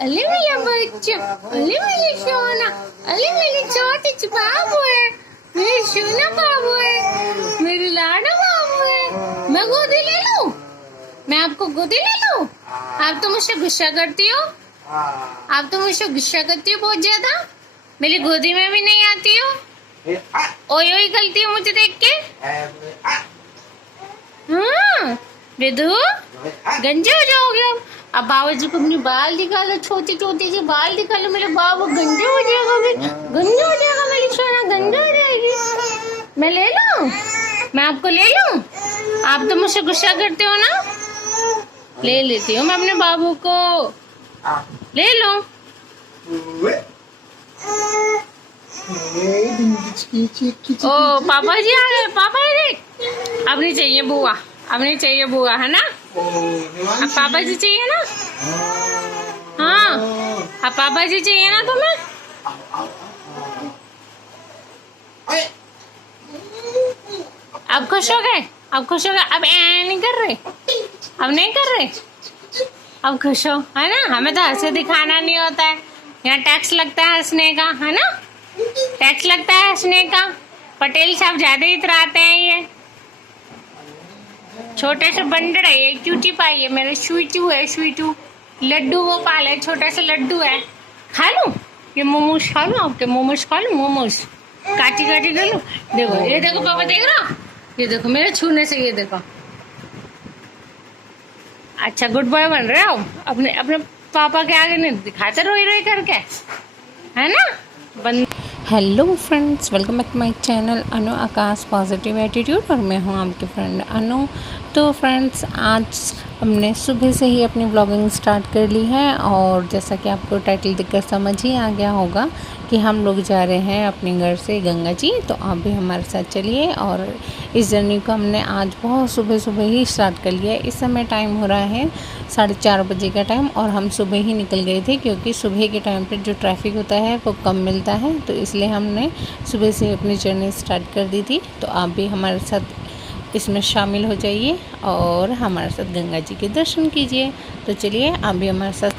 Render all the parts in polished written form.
अली मेरा बच्चा, अली मेरी सोना, अली मेरी छोटी बाबू है, मेरी सोना बाबू है, मेरी लाडा बाबू है। मैं गोदी ले लूं? मैं आपको गोदी ले लूं? आप तो मुझसे गुस्सा करती हो, आप तो मुझसे गुस्सा करती हो बहुत ज्यादा। मेरी गोदी में भी नहीं आती हो, ओई ओई करती हो मुझे देख के। हाँ बेदू, गंजे हो जाओगे अब बाबूजी को अपनी बाल दिखालो, छोटी छोटी सी बाल दिखालो। मेरे बाबू गंजे हो जाएगा, भी गंजे हो जाएगा, मेरी सोना गंजे हो जाएगी। मैं ले लूं? मैं आपको ले लूं? आप तो मुझसे गुस्सा करते हो ना। ले लेती हूँ मैं अपने बाबू को, ले लो। ओ पापा जी आ गए, पापा जी। अब नहीं चाहिए बुआ, अब नहीं चाहिए बुआ, है ना। अब पापा जी चाहिए ना। हाँ अब पापा जी चाहिए ना तुम्हें। अब खुश हो गए, अब खुश हो गए। अब नहीं कर रहे, अब नहीं कर रहे, अब खुश हो, है ना। हमें तो हंसे दिखाना नहीं होता है, यहाँ टैक्स लगता है हंसने का, है ना। टैक्स लगता है हंसने का। पटेल साहब ज्यादा इतराते हैं। ये छोटे से बंदर है, एक क्यूटी पाई है, मेरे स्वीटू है, स्वीटू लड्डू वो पाले, छोटा सा लड्डू है। खा लूं ये मोमोज, खा लूं आपके मोमोज, खा लूं मोमोज, काटी काटी कर लूं। देखो ये देखो पापा, देख रहा, ये देखो मेरे छूने से, ये देखो। अच्छा गुड बॉय बन रहे हो, अपने अपने पापा के आगे नहीं दिखाते रोई रोई करके, है ना। Hello friends, welcome back to my channel Anu Aakash positive attitude, और मैं हूं आपकी फ्रेंड अनु। तो फ्रेंड्स, आज हमने सुबह से ही अपनी ब्लॉगिंग स्टार्ट कर ली है, और जैसा कि आपको टाइटल देखकर समझ ही आ गया होगा कि हम लोग जा रहे हैं अपने घर से गंगा जी। तो आप भी हमारे साथ चलिए, और इस जर्नी को हमने आज बहुत सुबह सुबह ही स्टार्ट कर लिया है। इस समय टाइम हो रहा है 4:30 बजे का टाइम, और हम सुबह ही निकल गए थे क्योंकि सुबह के टाइम पर जो ट्रैफिक होता है वो कम मिलता है, तो इसलिए हमने सुबह से अपनी जर्नी स्टार्ट कर दी थी। तो आप भी हमारे साथ इसमें शामिल हो जाइए और हमारे साथ गंगा जी के दर्शन कीजिए। तो चलिए आप भी हमारे साथ।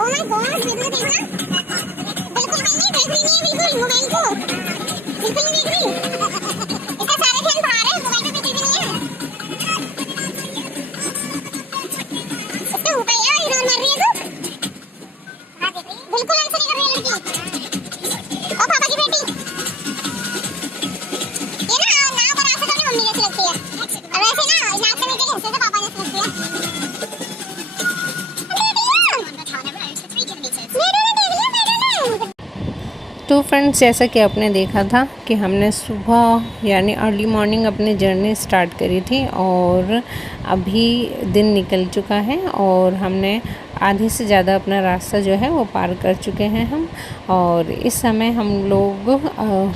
Oh my God, वीडियो देखना बिल्कुल नहीं देख रही है, बिल्कुल मोबाइल को बिल्कुल नहीं देख रही। इसका सारे ध्यान बाहर है, मोबाइल पे देख रही है। इसके ऊपर यार इधर मर रही है तू। हां देख रही, बिल्कुल आंसर नहीं कर रही लड़की। ओ पापा की बेटी, ये ना पर आंसर करने मम्मी जैसी लगती है, और वैसे ना नाक से मेरे हिस्से से पापा जैसी लगती है। तो फ्रेंड्स, जैसा कि आपने देखा था कि हमने सुबह यानी अर्ली मॉर्निंग अपनी जर्नी स्टार्ट करी थी और अभी दिन निकल चुका है और हमने आधे से ज़्यादा अपना रास्ता जो है वो पार कर चुके हैं हम। और इस समय हम लोग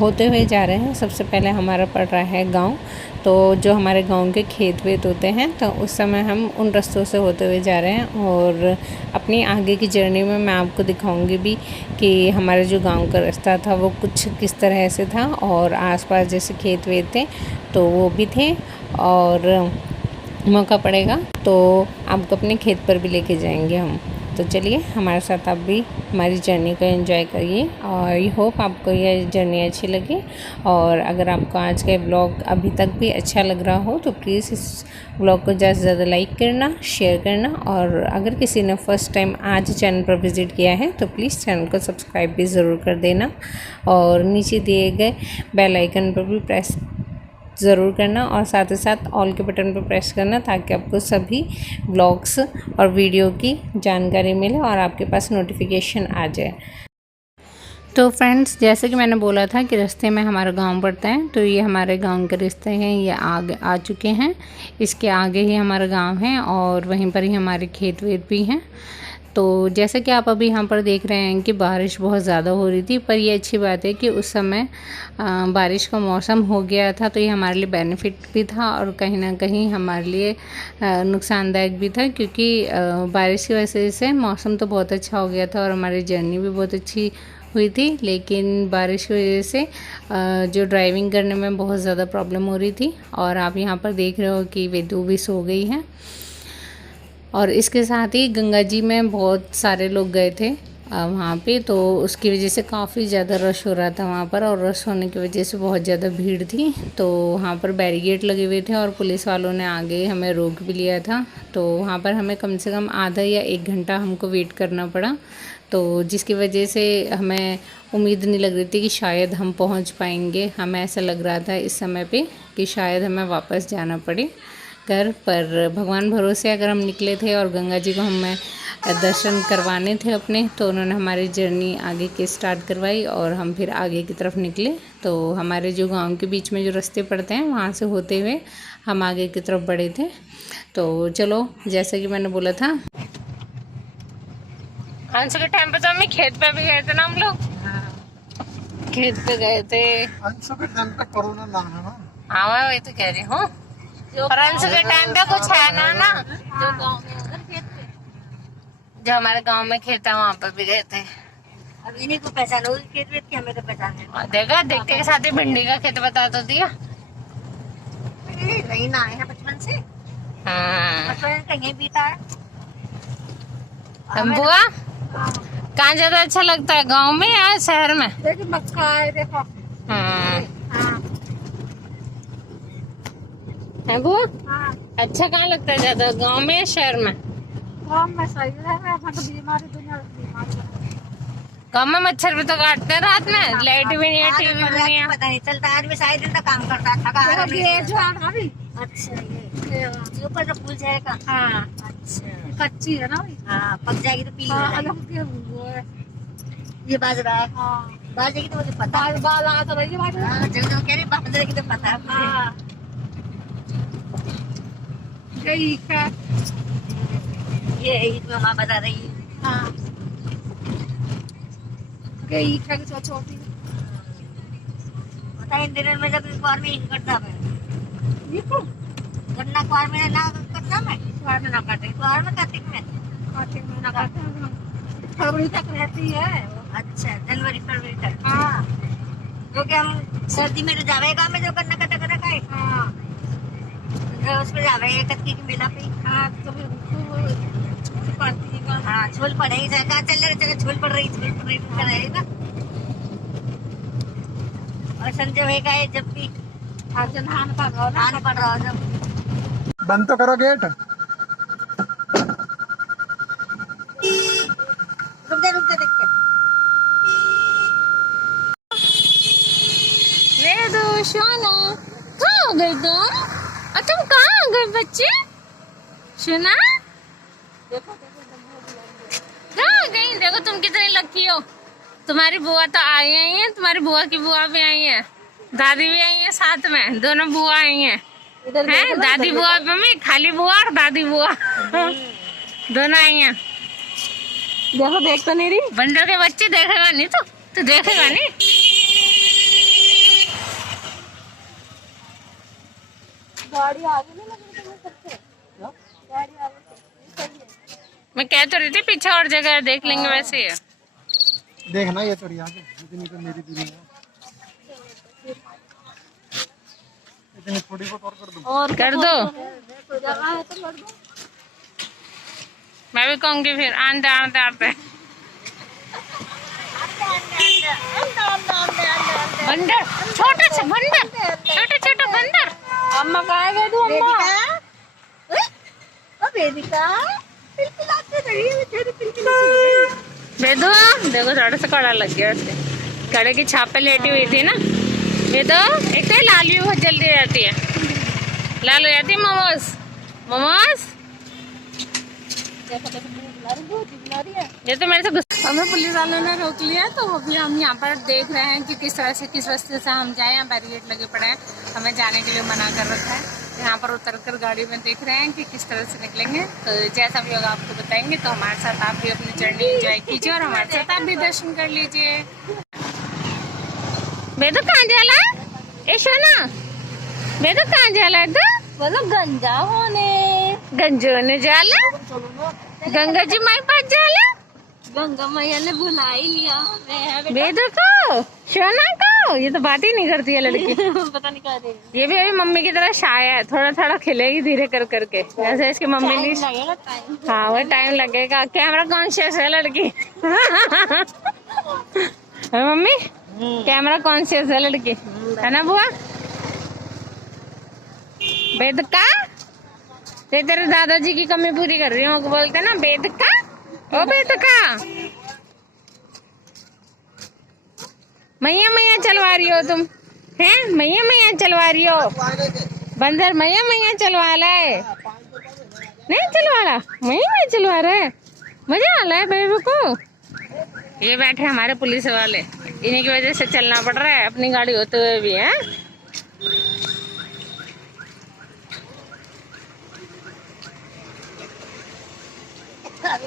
होते हुए जा रहे हैं। सबसे पहले हमारा पड़ रहा है गांव, तो जो हमारे गांव के खेत वेत होते हैं, तो उस समय हम उन रास्तों से होते हुए जा रहे हैं। और अपनी आगे की जर्नी में मैं आपको दिखाऊंगी भी कि हमारे जो गांव का रास्ता था वो कुछ किस तरह से था, और आसपास जैसे खेत वेत थे तो वो भी थे। और मौका पड़ेगा तो आपको अपने खेत पर भी लेके जाएंगे हम। तो चलिए हमारे साथ आप भी हमारी जर्नी को एंजॉय करिए, और आई होप आपको यह जर्नी अच्छी लगे। और अगर आपको आज का ब्लॉग अभी तक भी अच्छा लग रहा हो तो प्लीज़ इस ब्लॉग को ज़्यादा से ज़्यादा लाइक करना, शेयर करना, और अगर किसी ने फर्स्ट टाइम आज चैनल पर विज़िट किया है तो प्लीज़ चैनल को सब्सक्राइब भी ज़रूर कर देना, और नीचे दिए गए बेल आइकन पर भी प्रेस ज़रूर करना, और साथ ही साथ ऑल के बटन पर प्रेस करना, ताकि आपको सभी ब्लॉग्स और वीडियो की जानकारी मिले और आपके पास नोटिफिकेशन आ जाए। तो फ्रेंड्स, जैसे कि मैंने बोला था कि रास्ते में हमारा गांव पड़ता है, तो ये हमारे गांव के रास्ते हैं, ये आगे आ चुके हैं। इसके आगे ही हमारा गांव है और वहीं पर ही हमारे खेत वेत भी हैं। तो जैसे कि आप अभी यहाँ पर देख रहे हैं कि बारिश बहुत ज़्यादा हो रही थी, पर ये अच्छी बात है कि उस समय बारिश का मौसम हो गया था, तो ये हमारे लिए बेनिफिट भी था और कहीं ना कहीं हमारे लिए नुकसानदायक भी था, क्योंकि बारिश की वजह से मौसम तो बहुत अच्छा हो गया था और हमारी जर्नी भी बहुत अच्छी हुई थी। लेकिन बारिश की वजह से जो ड्राइविंग करने में बहुत ज़्यादा प्रॉब्लम हो रही थी। और आप यहाँ पर देख रहे हो कि वेदू भी सो गई हैं। और इसके साथ ही गंगा जी में बहुत सारे लोग गए थे वहाँ पे, तो उसकी वजह से काफ़ी ज़्यादा रश हो रहा था वहाँ पर, और रश होने की वजह से बहुत ज़्यादा भीड़ थी। तो वहाँ पर बैरिकेड लगे हुए थे और पुलिस वालों ने आगे हमें रोक भी लिया था। तो वहाँ पर हमें कम से कम आधा या 1 घंटा हमको वेट करना पड़ा, तो जिसकी वजह से हमें उम्मीद नहीं लग रही थी कि शायद हम पहुँच पाएंगे। हमें ऐसा लग रहा था इस समय पे कि शायद हमें वापस जाना पड़े घर पर। भगवान भरोसे अगर हम निकले थे और गंगा जी को हमें दर्शन करवाने थे अपने, तो उन्होंने हमारी जर्नी आगे की स्टार्ट करवाई और हम फिर आगे की तरफ निकले। तो हमारे जो गांव के बीच में जो रास्ते पड़ते हैं वहाँ से होते हुए हम आगे की तरफ बढ़े थे। तो चलो, जैसे कि मैंने बोला था, अंशु के टाइम पे तो हम खेत पे भी गए थे ना, हम लोग खेत पे गए थे। अंशु के टाइम पे कोरोना ना है ना। हाँ, मैं वही तो कह रही हूँ। और अंशु के टाइम पे कुछ है ना जो गांव में उधर खेत पे, जो हमारे गांव में खेत है वहाँ पर भी गए थे। अब इन्हीं को पहचानो खेत वेत की, हमें तो पहचाने देखा, देखते के साथ ही भिंडी का खेत बता तो दिया। नहीं ना आए हैं बचपन से, हाँ। बचपन कहीं बीता है। बुआ, कहाँ ज्यादा अच्छा लगता है, गांव में या शहर में? देखो मक्का है, देखो। हाँ। हाँ। है बुआ, हाँ। अच्छा कहाँ लगता है ज्यादा, गांव में या शहर में? गाँव में सही है, तो बीमारी दुनिया बीमारी। गाँव में मच्छर भी तो काटते हैं रात में, लाइट भी नहीं है, टीवी भी नहीं है। पता नहीं चलता, आदमी सारे दिन तक काम करता था। अच्छा, ये ऊपर तो फूल जाएगा। हाँ, अच्छा, कच्ची है ना। हाँ, पक जाएगी तो पी लेना। ये बाजरा है। हाँ, बाजरे की तो मुझे पता है। बाल आ तो रही है। हाँ, जो कह रही बाजरे की तो पता है। हाँ, ये ईद में माँ बता रही है। हाँ, छोटी पता है, दिन में जब इस में ईद करता है, गन्ना क्वार में ना करता मैं, क्वार में ना काटे, क्वार में कार्तिक में ना काटे, फरवरी तक रहती है। अच्छा, जनवरी फरवरी तक। हाँ, क्योंकि हम सर्दी में तो जावेगा में जो गन्ना कटा कटा खाए। हाँ, तो उसमें जावेगा कत्ती की मेला पे। हाँ, तो छूल पड़ती है। हाँ, छूल पड़ेगी, कहाँ चल रहे, छूल पड़ रही रहेगा। और संजय होएगा जब भी धान पड़ रहा हो जब। बंद तो करो गेट। रुक जा देखते। सोना, कहाँ हो गई तुम? और तुम कहाँ हो गए बच्चे? सोना, कहाँ हो गई? देखो तुम कितनी लकी हो, तुम्हारी बुआ तो आई है, तुम्हारी बुआ की बुआ भी आई है, दादी भी आई है साथ में, दोनों बुआ आई हैं। हैं दादी बुआ मम्मी, खाली बुआ और दादी बुआ दोनों आई हैं। देखो देख तो नहीं रही। बंदर के बच्चे देखेगा नहीं तो देखेगा नहीं। गाड़ी आगे नहीं लग रही सबसे, गाड़ी आगे मैं कह तो रही थी पीछे और जगह देख लेंगे वैसे ही। देखना ये तो रिया इतनी तो मेरी दूरी है, इतनी थोड़ी बहुत और कर दूं। और कर दो, जगह है तो कर दो। मैं भी कहूंगी फिर आंधे आंधे आते बंदर, छोटे से बंदर, छोटे छोटे बंदर। अम्मा कहाँ गए तू? अम्मा वेदिका पिलपिलाते रही है, तेरी बेदो देखो थोड़ा सा कड़ा लग गया उसके, कड़े की छाप पे लेटी हुई थी ना। बेदो एक तो लाल भी बहुत जल्दी रहती है, लाल हो जाती है मोमोज मोमोज। ये तो मेरे से हमें पुलिस वालों ने रोक लिया, तो अभी हम यहाँ पर देख रहे हैं कि किस तरह से किस रास्ते से हम जाए। यहाँ बैरिकेड लगे पड़े हैं, हमें जाने के लिए मना कर रखा है। यहाँ पर उतरकर गाड़ी में देख रहे हैं कि किस तरह से निकलेंगे। तो जैसा भी होगा आपको बताएंगे, तो हमारे साथ आप भी अपनी जर्नी एंजॉय कीजिए और हमारे साथ आप भी दर्शन कर लीजिए। बेदो कहाँ जाला ए सोना, बेदो कहाँ जाला है? तो बोलो गंजा होने, गंजो ने जाला, गंगा जी माई पास जाला। गंगा मैया ने बुला ही लिया बेदो को, सोना को, ये तो बात ही नहीं करती है लड़की। पता नहीं क्या देगी। ये भी अभी मम्मी की तरह शाय है, थोड़ा थोड़ा खिलेगी धीरे कर करके, जैसे इसकी मम्मी ने। लगेगा टाइम। हाँ वो टाइम लगेगा, कैमरा कॉन्शियस है लड़की। है मम्मी, कैमरा कॉन्शियस है लड़की, है ना बुआ? बेदका, ये तेरे दादाजी की कमी पूरी कर रही हूँ, बोलते ना बेदका, ओ बेदका। मैया मैया चलवा रही हो तुम, हैं? मैया मैया चलवा रही हो, बंदर मैया मैया चलवा ला है, नहीं चलवा ला, मैया मैया चलवा रहा है, मजा आ रहा है बेबी को। ये बैठे हमारे पुलिस वाले, इन्हीं की वजह से चलना पड़ रहा है अपनी गाड़ी होते हुए भी, है?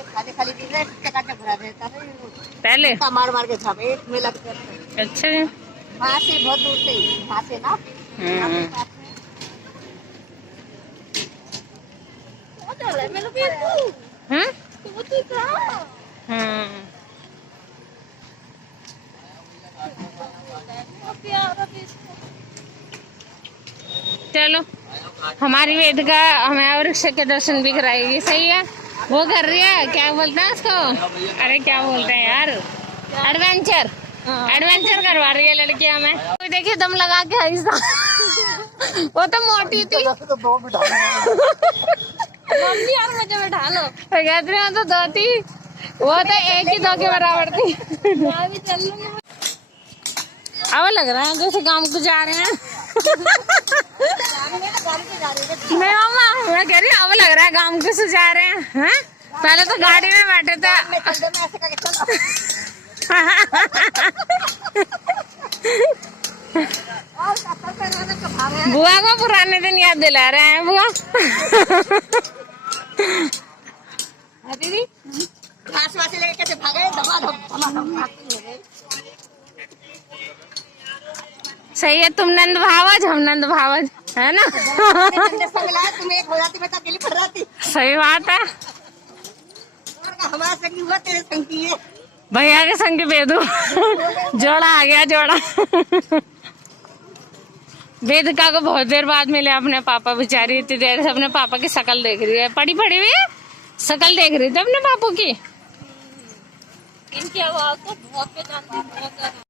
खाली खाली दिन है, चक्कर भरा रहता है पहले मार मार के छापे एक में लगते हैं। अच्छा जी, वहाँ से बहुत दूर से, वहाँ से ना चलो हमारी वेदिका हमें वृक्ष के दर्शन भी कराएगी, सही है। वो कर रही है, क्या बोलते हैं उसको, अरे क्या बोलते हैं यार, एडवेंचर, एडवेंचर करवा रही है लड़की हमें। कोई देखिए दम लगा के ऐसा। वो तो मोटी थी, मम्मी यार मुझे बैठा लो। कहते हैं तो दो थी, वो तो एक ही दो के बराबर थी। मैं भी चल लूंगी। अब लग रहा है जैसे काम को जा रहे हैं। नहीं मामा, मैं कह रही हूँ अब लग रहा है गांव को से जा रहे हैं, हैं? पहले तो गाड़ी में बैठे थे। बुआ को पुराने दिन याद दिला रहे हैं बुआ। दीदी घास वास लेके कैसे भागे, धमाधम सही है, तुम नंद भावज हम नंद भावज, है ना? तुम एक हो जाती, मैं तो अकेली पड़ जाती। सही बात है, हमारा संगी हुआ तेरे संग की है। भैया के संग बेदू जोड़ा आ गया, जोड़ा। वेदिका को बहुत देर बाद मिले अपने पापा, बेचारी इतनी देर से अपने पापा की शक्ल देख रही है, पड़ी पड़ी हुई शक्ल देख रही थी अपने पापू की। इनकी आवाज तो बहुत पे जानती है।